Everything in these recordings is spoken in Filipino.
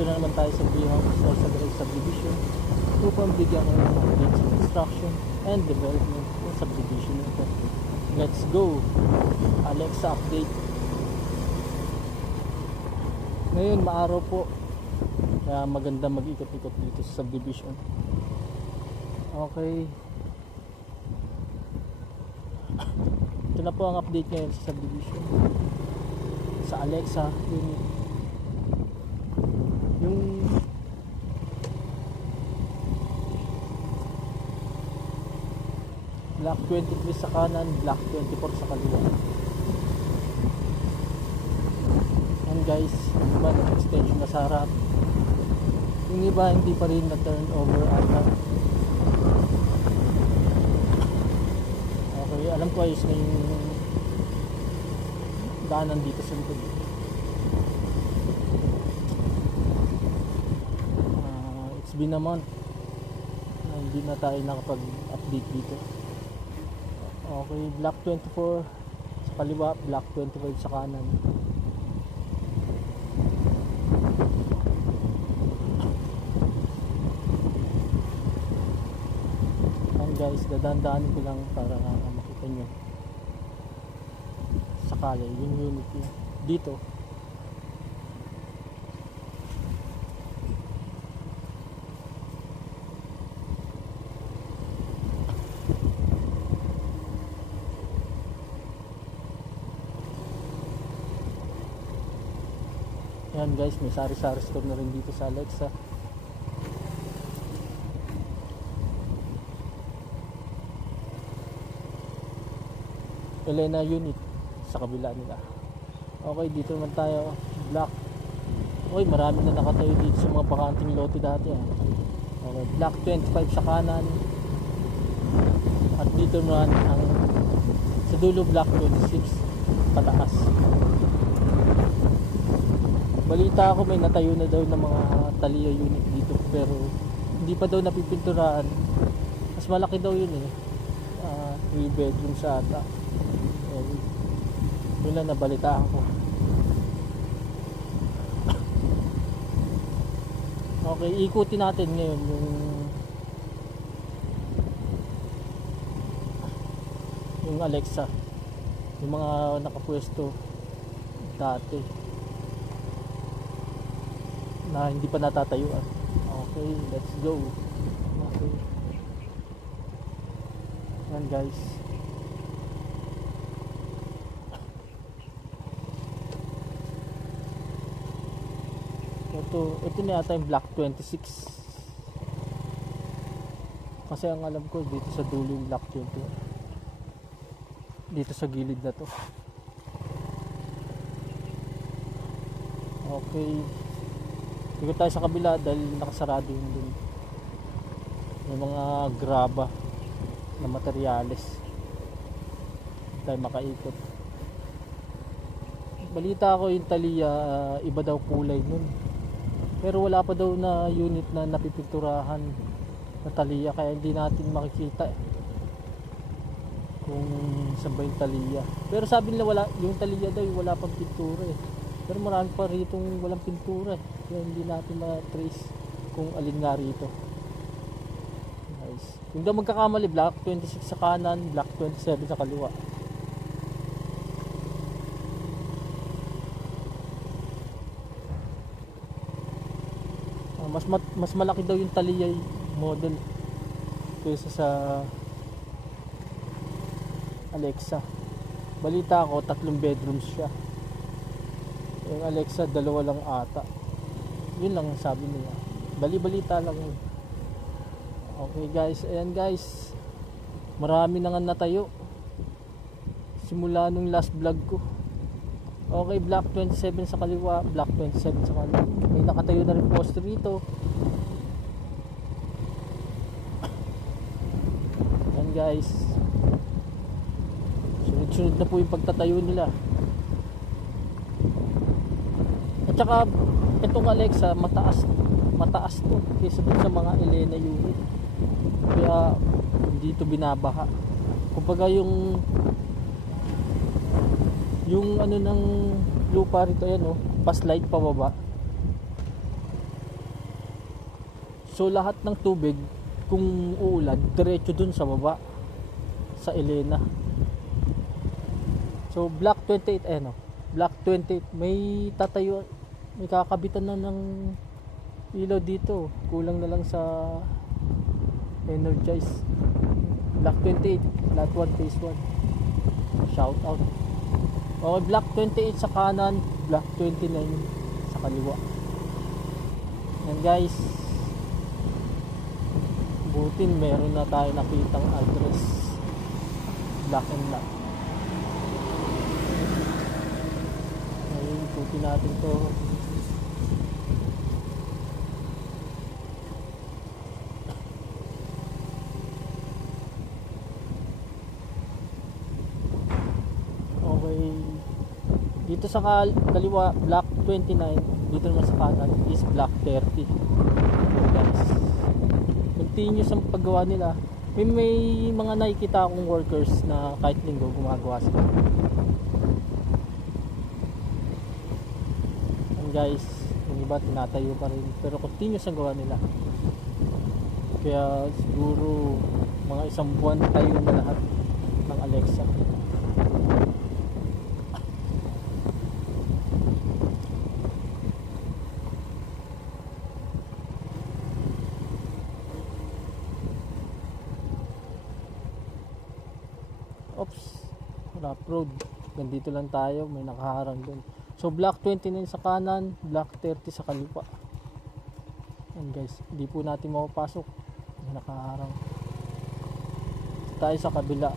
Nandito na naman tayo sa Bihang Sorsogon Subdivision upang bigyan ko ng updates sa construction and development ng subdivision nito. Let's go! Alexa update. Ngayon maaraw po, kaya maganda mag-ikot-ikot dito sa subdivision. Okay, ito na po ang update ngayon sa subdivision, sa Alexa unit. Yung block 23 sa kanan, block 24 sa kaliwa. And guys, yung iba extension na sa harap, yung iba hindi pa rin na turn over ata. Okay, alam ko ayos na yung daanan dito sa likod. It's been a month na hindi na tayo nakapag-update dito. Okay, block 24 sa kaliwa, block 25 sa kanan. And guys, dadaan-daanin ko lang para makita nyo sakali yung unit yun dito. Yan guys, may sari-sari store na rin dito sa Alexa. Elena unit sa kabila nila. Okay, dito naman tayo, block. Okay, marami na nakatayo dito sa mga bakanting lote dati. Okay, block 25 sa kanan. At dito naman ang sa dulo, block 26 pataas. Balita ako may natayo na daw ng mga Thalia unit dito, pero hindi pa daw napipinturahan. Mas malaki daw yun 3 bedroom sa ata. Yun lang nabalitaan ko. Okay, ikutin natin ngayon yung Alexa, yung mga nakapwesto dati na hindi pa natatayuan. Okay, let's go. Okay. Yan guys. Ito na yata yung block 26. Kasi ang alam ko dito sa dulo yung block 20. Dito sa gilid na to. Okay. Ikot tayo sa kabila dahil nakasarado yung dun. May mga graba na materyales. Hindi tayo makaikot. Balita ko yung Thalia, iba daw kulay nun. Pero wala pa daw na unit na napipinturahan na Thalia, kaya hindi natin makikita kung saan ba yung Thalia. Pero sabi nila wala, yung Thalia daw wala pang pintura Pero marami pa rito walang pintura kaya hindi natin ma-trace kung alin nga rito. Nice. Kung daw magkakamali, block 26 sa kanan, block 27 sa kaliwa. Mas malaki daw yung Thalia model kaysa sa Alexa. Balita ko 3 bedrooms siya. Yung Alexa 2 lang ata. Yun lang sabi nila. Bali-balita lang yun. Okay guys, ayan guys, marami na nga natayo simula nung last vlog ko. Okay, block 27 sa kaliwa, block 27 sa kanan. May nakatayo na rin poste rito. Yan guys, sunod-sunod na po yung pagtatayo nila. At saka itong Alexa mataas to kaysa sa mga Elena unit, kaya hindi ito binabaha. Kumbaga yung ano ng lupa rito, ayan paslight pababa, So lahat ng tubig kung uulan diretso dun sa baba sa Elena. So block 28 block 28 may tatayo, may kakabitan na ng ilaw dito. Kulang na lang sa energize. Block 28 lot 1 phase 1. Shout out. Okay, block 28 sa kanan, block 29 sa kaliwa. Yan guys, butin meron na tayo nakitang address. Black and black. Ngayon ikutin natin to. Okay, dito sa kaliwa block 29, dito naman sa kanan is block 30. Guys, continuous ang paggawa nila. May mga nakikita akong workers na kahit linggo gumagawa sila. And guys, yung iba tinatayo pa rin, pero continuous ang gawa nila. Kaya siguro mga isang buwan tayo na lahat ng Alexa. Oops, rough road. Nandito lang tayo, may nakaharang dun. So block 29 sa kanan, block 30 sa kaliwa. And guys, hindi po natin mapapasok, may nakaharang. Tayo sa kabila.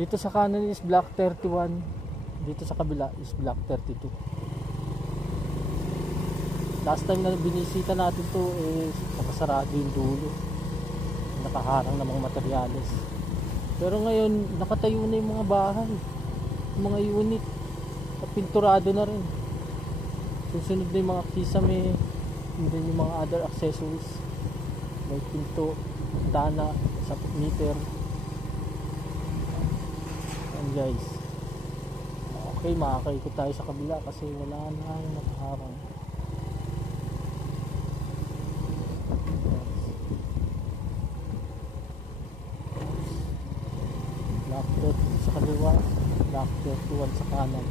Dito sa kanan is block 31, dito sa kabila is block 32. Last time na binisita natin to is nakasarado yung dulo, nakaharang ng mga materyales. Pero ngayon nakatayo na yung mga bahay, yung mga unit at pinturado na rin. Susunod na yung mga kisame, and then yung mga other accessories, may pinto, dana, sa meter. And guys, okay, makakaikot tayo sa kabila kasi wala na yung nakaharang. Block 30 sa kaliwa, block 31 sa kanan.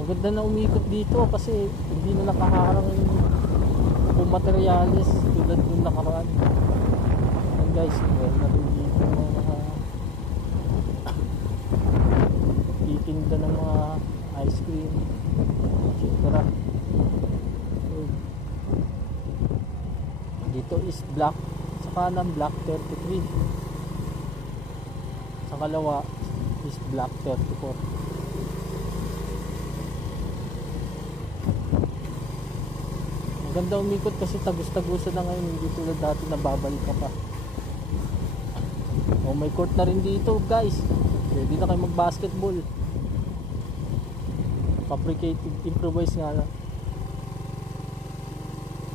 Ang ganda na umikot dito kasi hindi na nakaharang yung materialis tulad nung nakaraan. And guys, meron na rin dito mga titinda ng mga ice cream, etc. Dito is block sa kanan, block 33. Sa kalawa is block 34. Maganda umikot kasi tagus-tagusan na ngayon, hindi tulad dati na babalik ka pa. Oh, may court na rin dito guys, pwede na kayo mag basketball. Fabricated, improvise nga lang.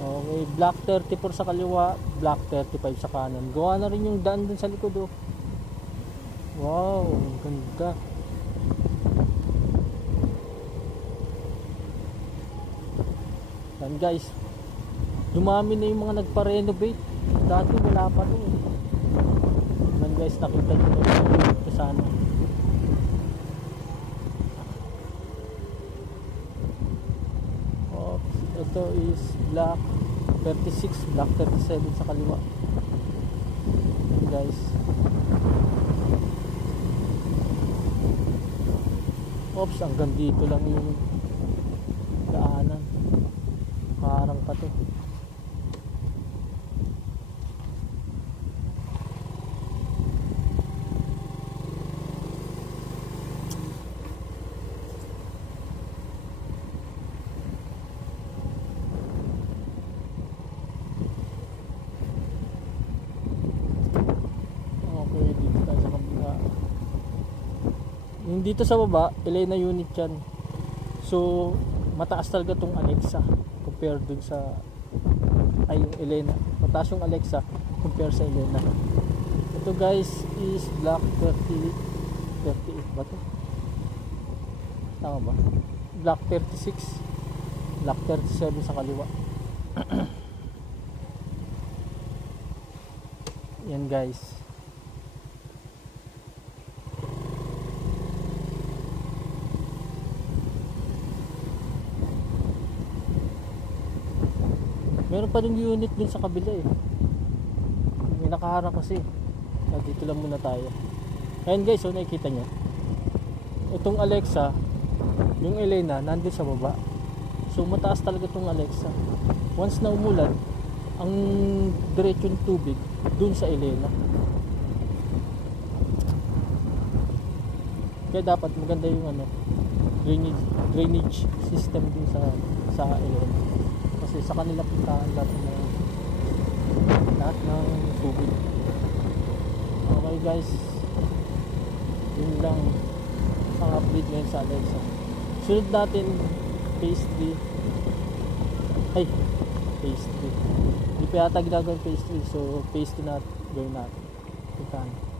Okay, block 34 sa kaliwa, block 35 sa kanan. Gawa na rin yung daan dun sa likod oh. Wow, ang ganda. Yan guys, dumami na yung mga nagpa-renovate. Dati wala pa to eh. Yan guys, nakita nyo na ito sana. Oops, ito is block 36, block 37 sa kaliwa. Yan guys. Oops, hanggang dito lang yung daanan. Parang pa to. Okay, dito tayo sa kabila. Yung dito sa baba, Elena unit yan. So, mataas talaga tong Alexa compare dun sa yung Elena. Mataas yung Alexa compare sa Elena. Ito guys is block 38 ba to? Tama ba? block 36, block 37 sa kaliwa. Yan guys. Meron pa rin unit dun sa kabila eh. May nakaharang kasi. So, dito lang muna tayo. Ayan guys, so nakikita nyo. Itong Alexa, yung Elena, nandun sa baba. So mataas talaga itong Alexa. Once na umulan, ang diretsyon tubig dun sa Elena. Kaya dapat maganda yung drainage system dun sa Elena. Kasi sa kanila puntahan lahat ng tubig. Okay guys, yun lang ang update ngayon sa Alexa. Sunod natin phase 3. Phase 3 hindi pa yata ginagawin phase 3, so phase 2 na gawin natin. Puntahan.